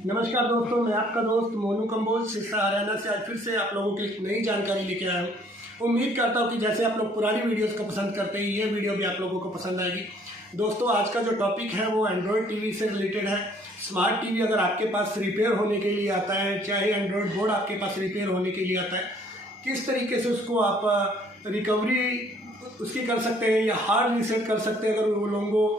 नमस्कार दोस्तों, मैं आपका दोस्त मोनू कंबोज सिरसा हरियाणा से आज फिर से आप लोगों की एक नई जानकारी लेके आया हूँ। उम्मीद करता हूँ कि जैसे आप लोग पुरानी वीडियोस को पसंद करते हैं, ये वीडियो भी आप लोगों को पसंद आएगी। दोस्तों, आज का जो टॉपिक है वो एंड्रॉयड टीवी से रिलेटेड है। स्मार्ट टीवी अगर आपके पास रिपेयर होने के लिए आता है, चाहे एंड्रॉयड बोर्ड आपके पास रिपेयर होने के लिए आता है, किस तरीके से उसको आप रिकवरी उसकी कर सकते हैं या हार्ड रीसेट कर सकते हैं अगर वो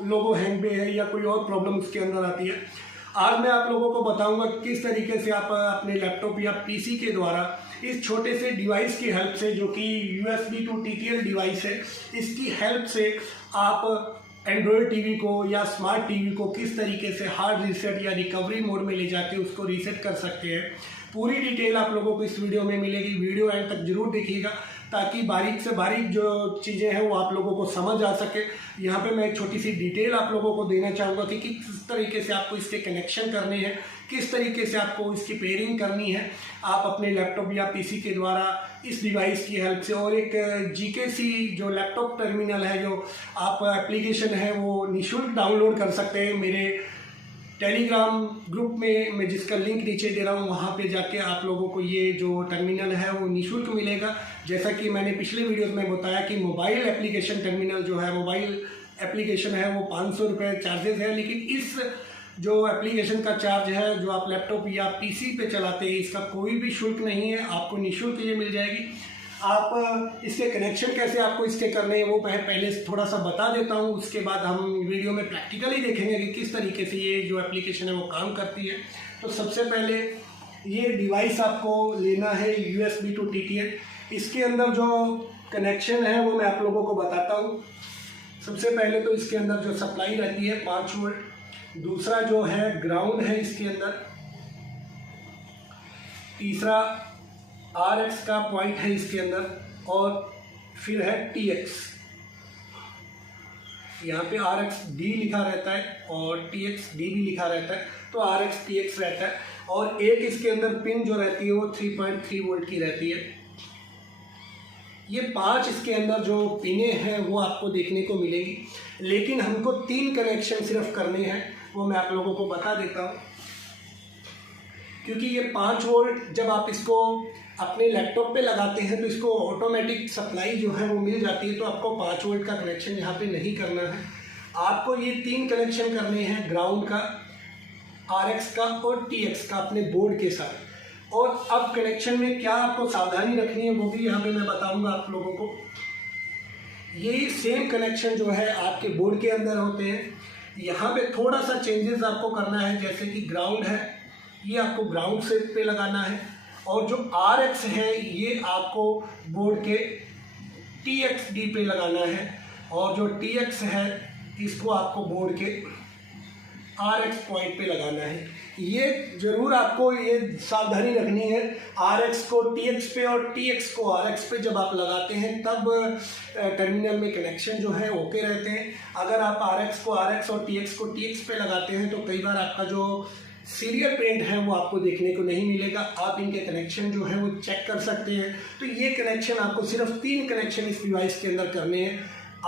लोगो हैंग पे है या कोई और प्रॉब्लम उसके अंदर आती है। आज मैं आप लोगों को बताऊंगा किस तरीके से आप अपने लैपटॉप या पीसी के द्वारा इस छोटे से डिवाइस की हेल्प से, जो कि USB टू TTL डिवाइस है, इसकी हेल्प से आप एंड्रॉयड टीवी को या स्मार्ट टीवी को किस तरीके से हार्ड रीसेट या रिकवरी मोड में ले जाके उसको रीसेट कर सकते हैं। पूरी डिटेल आप लोगों को इस वीडियो में मिलेगी। वीडियो एंड तक जरूर देखिएगा ताकि बारीक से बारीक जो चीज़ें हैं वो आप लोगों को समझ आ सके। यहाँ पे मैं एक छोटी सी डिटेल आप लोगों को देना चाहूँगा कि किस तरीके से आपको इसके कनेक्शन करने हैं, किस तरीके से आपको इसकी पेयरिंग करनी है आप अपने लैपटॉप या पीसी के द्वारा इस डिवाइस की हेल्प से। और एक GKC जो लैपटॉप टर्मिनल है, जो आप एप्लीकेशन है वो निःशुल्क डाउनलोड कर सकते हैं। मेरे टेलीग्राम ग्रुप में मैं जिसका लिंक नीचे दे रहा हूँ, वहाँ पे जाके आप लोगों को ये जो टर्मिनल है वो निःशुल्क मिलेगा। जैसा कि मैंने पिछले वीडियोस में बताया कि मोबाइल एप्लीकेशन टर्मिनल जो है, मोबाइल एप्लीकेशन है वो 500 रुपये चार्जेस है, लेकिन इस जो एप्लीकेशन का चार्ज है जो आप लैपटॉप या पीसी पे चलाते हैं, इसका कोई भी शुल्क नहीं है, आपको निःशुल्क ये मिल जाएगी। आप इसके कनेक्शन कैसे आपको इसके करने हैं वो पहले थोड़ा सा बता देता हूँ। उसके बाद हम वीडियो में प्रैक्टिकली देखेंगे कि किस तरीके से ये जो एप्लीकेशन है वो काम करती है। तो सबसे पहले ये डिवाइस आपको लेना है USB टू TTL। इसके अंदर जो कनेक्शन है वो मैं आप लोगों को बताता हूँ। सबसे पहले तो इसके अंदर जो सप्लाई रहती है 5 वोल्ट, दूसरा जो है ग्राउंड है इसके अंदर, तीसरा RX का पॉइंट है इसके अंदर, और फिर है TX। यहाँ पे RXD लिखा रहता है और TXD भी लिखा रहता है, तो RX TX रहता है। और एक इसके अंदर पिन जो रहती है वो 3.3 वोल्ट की रहती है। ये 5 इसके अंदर जो पिनें हैं वो आपको देखने को मिलेंगी, लेकिन हमको 3 कनेक्शन सिर्फ करने हैं, वो मैं आप लोगों को बता देता हूँ। क्योंकि ये 5 वोल्ट जब आप इसको अपने लैपटॉप पे लगाते हैं तो इसको ऑटोमेटिक सप्लाई जो है वो मिल जाती है, तो आपको 5 वोल्ट का कनेक्शन यहाँ पे नहीं करना है। आपको ये 3 कनेक्शन करने हैं, ग्राउंड का, RX का और TX का, अपने बोर्ड के साथ। और अब कनेक्शन में क्या आपको सावधानी रखनी है वो भी यहाँ पे मैं बताऊँगा आप लोगों को। ये सेम कनेक्शन जो है आपके बोर्ड के अंदर होते हैं। यहाँ पे थोड़ा सा चेंजेस आपको करना है, जैसे कि ग्राउंड है ये आपको ग्राउंड सेट पे लगाना है, और जो RX है ये आपको बोर्ड के TXD पे लगाना है, और जो TX है इसको आपको बोर्ड के RX पॉइंट पे लगाना है। ये जरूर आपको ये सावधानी रखनी है, RX को TX पे और TX को RX पे जब आप लगाते हैं तब टर्मिनल में कनेक्शन जो है ओके रहते हैं। अगर आप RX को RX और TX को TX पे लगाते हैं तो कई बार आपका जो सीरियल प्रिंट है वो आपको देखने को नहीं मिलेगा। आप इनके कनेक्शन जो है वो चेक कर सकते हैं। तो ये कनेक्शन आपको सिर्फ 3 कनेक्शन इस डिवाइस के अंदर करने हैं,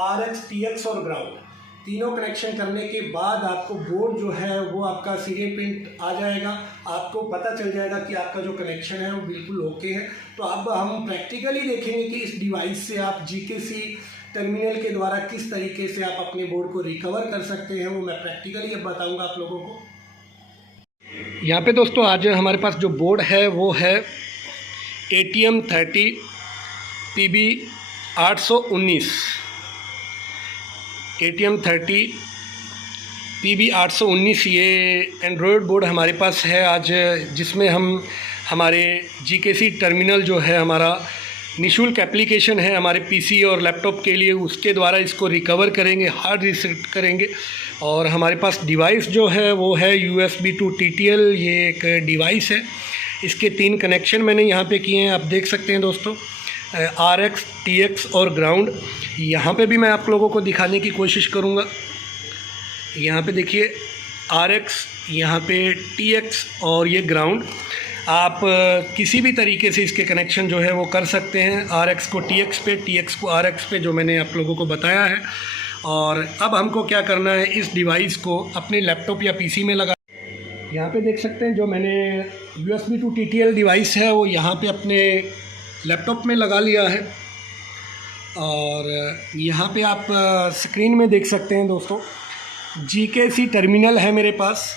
RX, TX और ग्राउंड। तीनों कनेक्शन करने के बाद आपको बोर्ड जो है वो आपका सीरियल प्रिंट आ जाएगा, आपको पता चल जाएगा कि आपका जो कनेक्शन है वो बिल्कुल ओके है। तो अब हम प्रैक्टिकली देखेंगे कि इस डिवाइस से आप GKC टर्मिनल के द्वारा किस तरीके से आप अपने बोर्ड को रिकवर कर सकते हैं, वो मैं प्रैक्टिकली अब बताऊँगा आप लोगों को। यहाँ पे दोस्तों आज हमारे पास जो बोर्ड है वो है ATM30 PB819। ATM30 PB819 ये एंड्रॉयड बोर्ड हमारे पास है आज, जिसमें हम हमारे GKC टर्मिनल जो है हमारा निःशुल्क एप्लीकेशन है हमारे पीसी और लैपटॉप के लिए, उसके द्वारा इसको रिकवर करेंगे, हार्ड रीसेट करेंगे। और हमारे पास डिवाइस जो है वो है USB टू TTL, ये एक डिवाइस है। इसके 3 कनेक्शन मैंने यहाँ पे किए हैं, आप देख सकते हैं दोस्तों, RX, TX और ग्राउंड। यहाँ पे भी मैं आप लोगों को दिखाने की कोशिश करूँगा। यहाँ पे देखिए RX, यहाँ पे TX और ये ग्राउंड। आप किसी भी तरीके से इसके कनेक्शन जो है वो कर सकते हैं, RX को TX पे, TX को RX पे, जो मैंने आप लोगों को बताया है। और अब हमको क्या करना है, इस डिवाइस को अपने लैपटॉप या पीसी में लगा यहाँ पे देख सकते हैं जो मैंने USB to TTL डिवाइस है वो यहाँ पे अपने लैपटॉप में लगा लिया है। और यहाँ पे आप स्क्रीन में देख सकते हैं दोस्तों, GKC टर्मिनल है मेरे पास।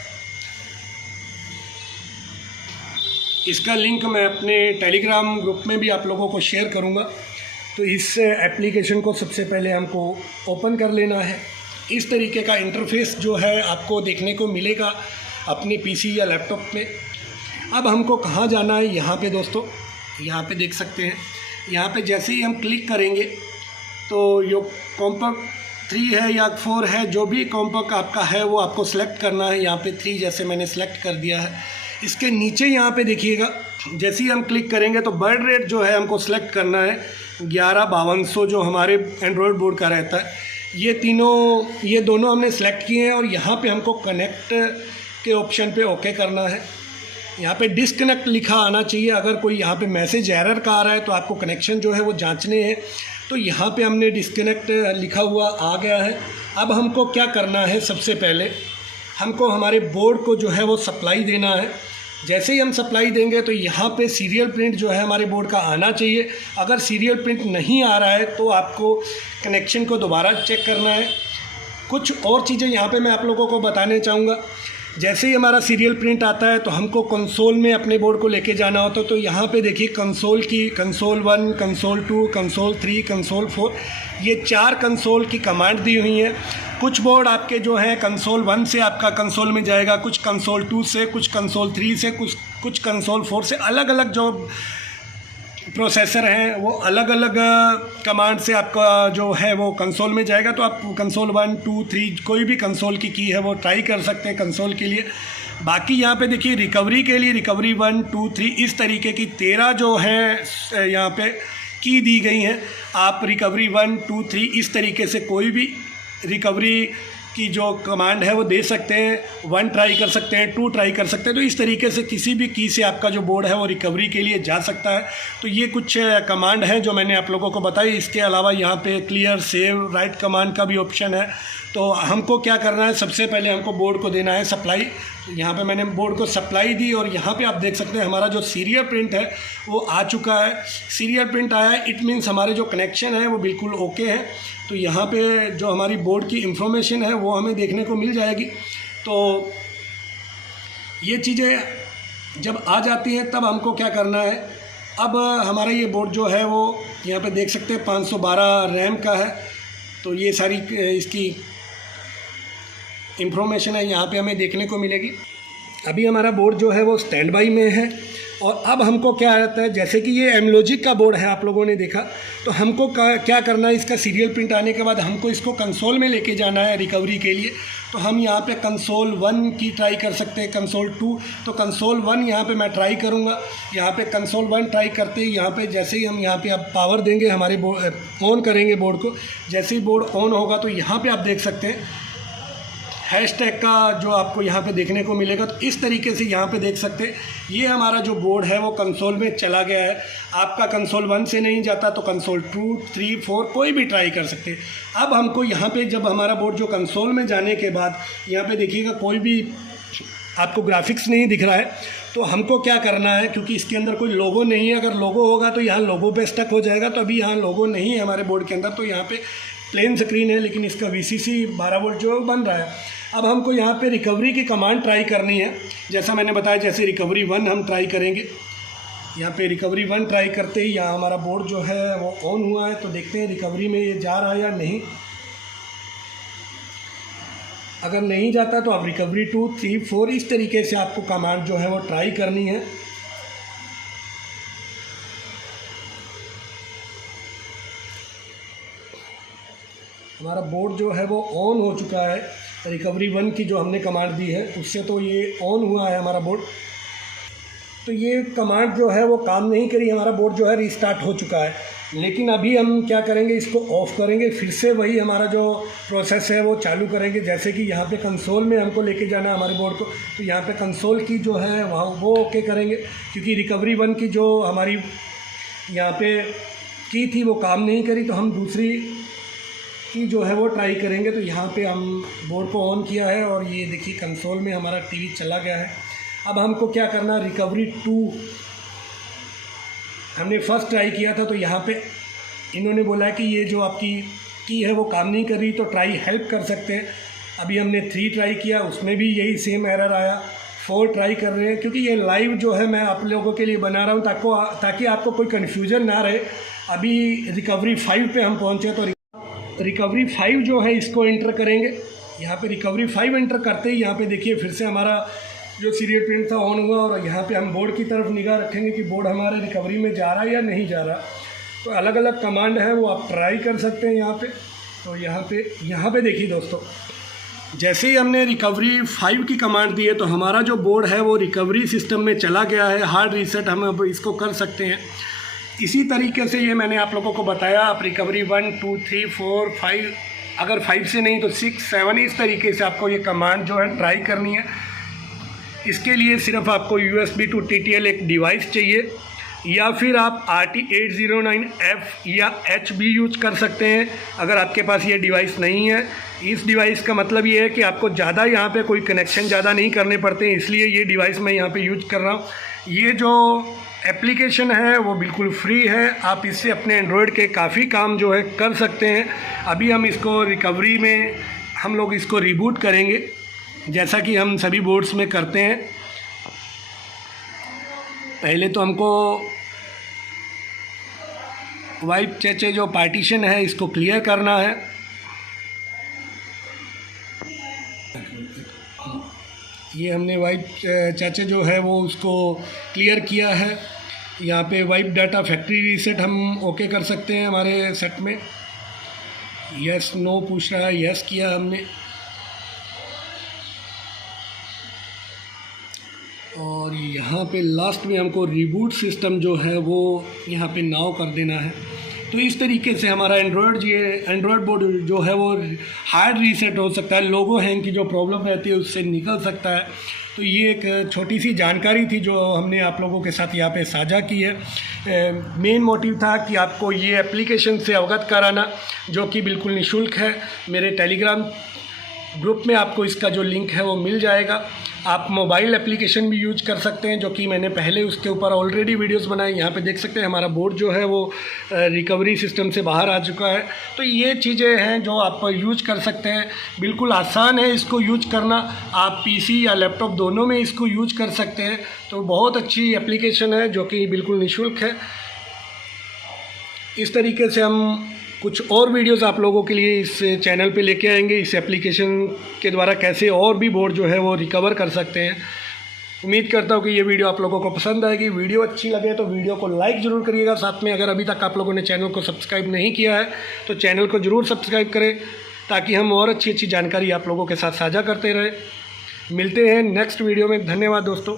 इसका लिंक मैं अपने टेलीग्राम ग्रुप में भी आप लोगों को शेयर करूँगा। तो इस एप्लीकेशन को सबसे पहले हमको ओपन कर लेना है। इस तरीके का इंटरफेस जो है आपको देखने को मिलेगा अपने पीसी या लैपटॉप में। अब हमको कहाँ जाना है, यहाँ पे दोस्तों यहाँ पे देख सकते हैं। यहाँ पे जैसे ही हम क्लिक करेंगे तो यो कॉम्पैक्ट 3 है या 4 है, जो भी कॉम्पैक्ट आपका है वो आपको सेलेक्ट करना है। यहाँ पे 3 जैसे मैंने सेलेक्ट कर दिया है। इसके नीचे यहाँ पे देखिएगा, जैसे ही हम क्लिक करेंगे तो बर्ड रेट जो है हमको सेलेक्ट करना है 11-5200 जो हमारे एंड्रॉयड बोर्ड का रहता है। ये दोनों हमने सेलेक्ट किए हैं और यहाँ पे हमको कनेक्ट के ऑप्शन पे ओके करना है। यहाँ पे डिस्कनेक्ट लिखा आना चाहिए। अगर कोई यहाँ पे मैसेज एरर का आ रहा है तो आपको कनेक्शन जो है वो जांचने हैं। तो यहाँ पे हमने डिस्कनेक्ट लिखा हुआ आ गया है। अब हमको क्या करना है, सबसे पहले हमको हमारे बोर्ड को जो है वो सप्लाई देना है। जैसे ही हम सप्लाई देंगे तो यहाँ पे सीरियल प्रिंट जो है हमारे बोर्ड का आना चाहिए। अगर सीरियल प्रिंट नहीं आ रहा है तो आपको कनेक्शन को दोबारा चेक करना है। कुछ और चीज़ें यहाँ पे मैं आप लोगों को बताने चाहूँगा। जैसे ही हमारा सीरियल प्रिंट आता है तो हमको कंसोल में अपने बोर्ड को लेके जाना होता है। तो यहाँ पे देखिए कंसोल 1, कंसोल 2, कंसोल 3, कंसोल 4, ये 4 कंसोल की कमांड दी हुई हैं। कुछ बोर्ड आपके जो हैं कंसोल 1 से आपका कंसोल में जाएगा, कुछ कंसोल 2 से, कुछ कंसोल 3 से, कुछ कंसोल 4 से। अलग अलग जो प्रोसेसर हैं वो अलग अलग कमांड से आपका जो है वो कंसोल में जाएगा। तो आप कंसोल 1, 2, 3 कोई भी कंसोल की है वो ट्राई कर सकते हैं कंसोल के लिए। बाकी यहाँ पे देखिए रिकवरी के लिए रिकवरी 1, 2, 3 इस तरीके की 13 जो हैं यहाँ पे की दी गई हैं। आप रिकवरी 1, 2, 3 इस तरीके से कोई भी रिकवरी की जो कमांड है वो दे सकते हैं। 1 ट्राई कर सकते हैं, 2 ट्राई कर सकते हैं। तो इस तरीके से किसी भी की से आपका जो बोर्ड है वो रिकवरी के लिए जा सकता है। तो ये कुछ कमांड है जो मैंने आप लोगों को बताई। इसके अलावा यहाँ पे क्लियर, सेव, राइट कमांड का भी ऑप्शन है। तो हमको क्या करना है, सबसे पहले हमको बोर्ड को देना है सप्लाई। तो यहाँ पे मैंने बोर्ड को सप्लाई दी और यहाँ पे आप देख सकते हैं हमारा जो सीरियल प्रिंट है वो आ चुका है। सीरियल प्रिंट आया है, इट मीन्स हमारे जो कनेक्शन है वो बिल्कुल ओके है। तो यहाँ पे जो हमारी बोर्ड की इंफॉर्मेशन है वो हमें देखने को मिल जाएगी। तो ये चीज़ें जब आ जाती हैं तब हमको क्या करना है, अब हमारा ये बोर्ड जो है वो यहाँ पे देख सकते हैं 512 रैम का है। तो ये सारी इसकी इंफॉर्मेशन है यहाँ पे हमें देखने को मिलेगी। अभी हमारा बोर्ड जो है वो स्टैंड बाई में है। और अब हमको क्या आता है, जैसे कि ये एमलॉजिक का बोर्ड है आप लोगों ने देखा, तो हमको क्या करना है, इसका सीरियल प्रिंट आने के बाद हमको इसको कंसोल में लेके जाना है रिकवरी के लिए। तो हम यहाँ पे कंसोल 1 की ट्राई कर सकते हैं, कंसोल 2। तो कंसोल 1 यहाँ पे मैं ट्राई करूँगा। यहाँ पे कंसोल 1 ट्राई करते ही यहाँ पे जैसे ही हम यहाँ पे अब पावर देंगे हमारे ऑन करेंगे बोर्ड को, जैसे ही बोर्ड ऑन होगा तो यहाँ पर आप देख सकते हैं हैशटैग का जो आपको यहाँ पे देखने को मिलेगा। तो इस तरीके से यहाँ पे देख सकते हैं ये हमारा जो बोर्ड है वो कंसोल में चला गया है। आपका कंसोल 1 से नहीं जाता तो कंसोल 2, 3, 4 कोई भी ट्राई कर सकते हैं। अब हमको यहाँ पे जब हमारा बोर्ड जो कंसोल में जाने के बाद यहाँ पे देखिएगा कोई भी आपको ग्राफिक्स नहीं दिख रहा है। तो हमको क्या करना है, क्योंकि इसके अंदर कोई लोगो नहीं है, अगर लोगो होगा तो यहाँ लोगो पे स्टक हो जाएगा। तो अभी यहाँ लोगो नहीं है हमारे बोर्ड के अंदर, तो यहाँ पे प्लेन स्क्रीन है लेकिन इसका VCC 12 वोल्ट जो बन रहा है। अब हमको यहाँ पे रिकवरी की कमांड ट्राई करनी है। जैसा मैंने बताया, जैसे रिकवरी 1 हम ट्राई करेंगे। यहाँ पे रिकवरी 1 ट्राई करते ही यहाँ हमारा बोर्ड जो है वो ऑन हुआ है। तो देखते हैं रिकवरी में ये जा रहा है या नहीं। अगर नहीं जाता तो आप रिकवरी 2, 3, 4 इस तरीके से आपको कमांड जो है वो ट्राई करनी है। हमारा बोर्ड जो है वो ऑन हो चुका है। रिकवरी 1 की जो हमने कमांड दी है उससे तो ये ऑन हुआ है हमारा बोर्ड। तो ये कमांड जो है वो काम नहीं करी, हमारा बोर्ड जो है रीस्टार्ट हो चुका है। लेकिन अभी हम क्या करेंगे, इसको ऑफ़ करेंगे, फिर से वही हमारा जो प्रोसेस है वो चालू करेंगे। जैसे कि यहाँ पे कंसोल में हमको लेके जाना है हमारे बोर्ड को, तो यहाँ पे कंसोल की जो है वहाँ वो ओके करेंगे, क्योंकि रिकवरी 1 की जो हमारी यहाँ पे की थी वो काम नहीं करी। तो हम दूसरी की जो है वो ट्राई करेंगे। तो यहाँ पे हम बोर्ड को ऑन किया है और ये देखिए कंसोल में हमारा टीवी चला गया है। अब हमको क्या करना, रिकवरी 2 हमने फर्स्ट ट्राई किया था, तो यहाँ पे इन्होंने बोला कि ये जो आपकी की है वो काम नहीं कर रही, तो ट्राई हेल्प कर सकते हैं। अभी हमने 3 ट्राई किया, उसमें भी यही सेम एरर आया। 4 ट्राई कर रहे हैं, क्योंकि ये लाइव जो है मैं आप लोगों के लिए बना रहा हूँ ताकि आपको कोई कन्फ्यूज़न ना रहे। अभी रिकवरी 5 पे हम पहुँचे, तो रिकवरी 5 जो है इसको एंटर करेंगे। यहाँ पे रिकवरी 5 एंटर करते ही यहाँ पे देखिए फिर से हमारा जो सीरियल प्रिंट था ऑन हुआ, और यहाँ पे हम बोर्ड की तरफ निगाह रखेंगे कि बोर्ड हमारे रिकवरी में जा रहा है या नहीं जा रहा। तो अलग अलग कमांड है वो आप ट्राई कर सकते हैं यहाँ पे। तो यहाँ पे देखिए दोस्तों, जैसे ही हमने रिकवरी 5 की कमांड दी है तो हमारा जो बोर्ड है वो रिकवरी सिस्टम में चला गया है। हार्ड रीसेट हम अब इसको कर सकते हैं। इसी तरीके से ये मैंने आप लोगों को बताया, आप रिकवरी 1, 2, 3, 4, 5, अगर 5 से नहीं तो 6, 7 इस तरीके से आपको ये कमांड जो है ट्राई करनी है। इसके लिए सिर्फ आपको USB to TTL एक डिवाइस चाहिए, या फिर आप RT809F या H भी यूज कर सकते हैं अगर आपके पास ये डिवाइस नहीं है। इस डिवाइस का मतलब ये है कि आपको ज़्यादा यहाँ पे कोई कनेक्शन ज़्यादा नहीं करने पड़ते हैं, इसलिए ये डिवाइस मैं यहाँ पे यूज कर रहा हूँ। ये जो एप्लीकेशन है वो बिल्कुल फ्री है, आप इससे अपने एंड्रॉयड के काफ़ी काम जो है कर सकते हैं। अभी हम इसको रिकवरी में हम लोग इसको रिबूट करेंगे, जैसा कि हम सभी बोर्ड्स में करते हैं। पहले तो हमको वाइप चेचे जो पार्टीशन है इसको क्लियर करना है। ये हमने वाइप चेचे जो है वो उसको क्लियर किया है। यहाँ पे वाइप डाटा फैक्ट्री रीसेट हम ओके कर सकते हैं हमारे सेट में। यस नो पूछ रहा है, यस किया हमने। और यहाँ पे लास्ट में हमको रिबूट सिस्टम जो है वो यहाँ पे नाउ कर देना है। तो इस तरीके से हमारा एंड्रॉयड बोर्ड जो है वो हार्ड रीसेट हो सकता है, लोगो हैंग की जो प्रॉब्लम रहती है उससे निकल सकता है। तो ये एक छोटी सी जानकारी थी जो हमने आप लोगों के साथ यहाँ पे साझा की है। मेन मोटिव था कि आपको ये एप्लीकेशन से अवगत कराना, जो कि बिल्कुल निःशुल्क है। मेरे टेलीग्राम ग्रुप में आपको इसका जो लिंक है वो मिल जाएगा। आप मोबाइल एप्लीकेशन भी यूज कर सकते हैं, जो कि मैंने पहले उसके ऊपर ऑलरेडी वीडियोस बनाए। यहाँ पे देख सकते हैं हमारा बोर्ड जो है वो रिकवरी सिस्टम से बाहर आ चुका है। तो ये चीज़ें हैं जो आप यूज कर सकते हैं, बिल्कुल आसान है इसको यूज करना। आप पीसी या लैपटॉप दोनों में इसको यूज कर सकते हैं। तो बहुत अच्छी एप्लीकेशन है जो कि बिल्कुल निःशुल्क है। इस तरीके से हम कुछ और वीडियोस आप लोगों के लिए इस चैनल पे लेके आएंगे, इस एप्लीकेशन के द्वारा कैसे और भी बोर्ड जो है वो रिकवर कर सकते हैं। उम्मीद करता हूँ कि ये वीडियो आप लोगों को पसंद आएगी। वीडियो अच्छी लगे तो वीडियो को लाइक ज़रूर करिएगा। साथ में अगर अभी तक आप लोगों ने चैनल को सब्सक्राइब नहीं किया है तो चैनल को ज़रूर सब्सक्राइब करें, ताकि हम और अच्छी जानकारी आप लोगों के साथ साझा करते रहें। मिलते हैं नेक्स्ट वीडियो में। धन्यवाद दोस्तों।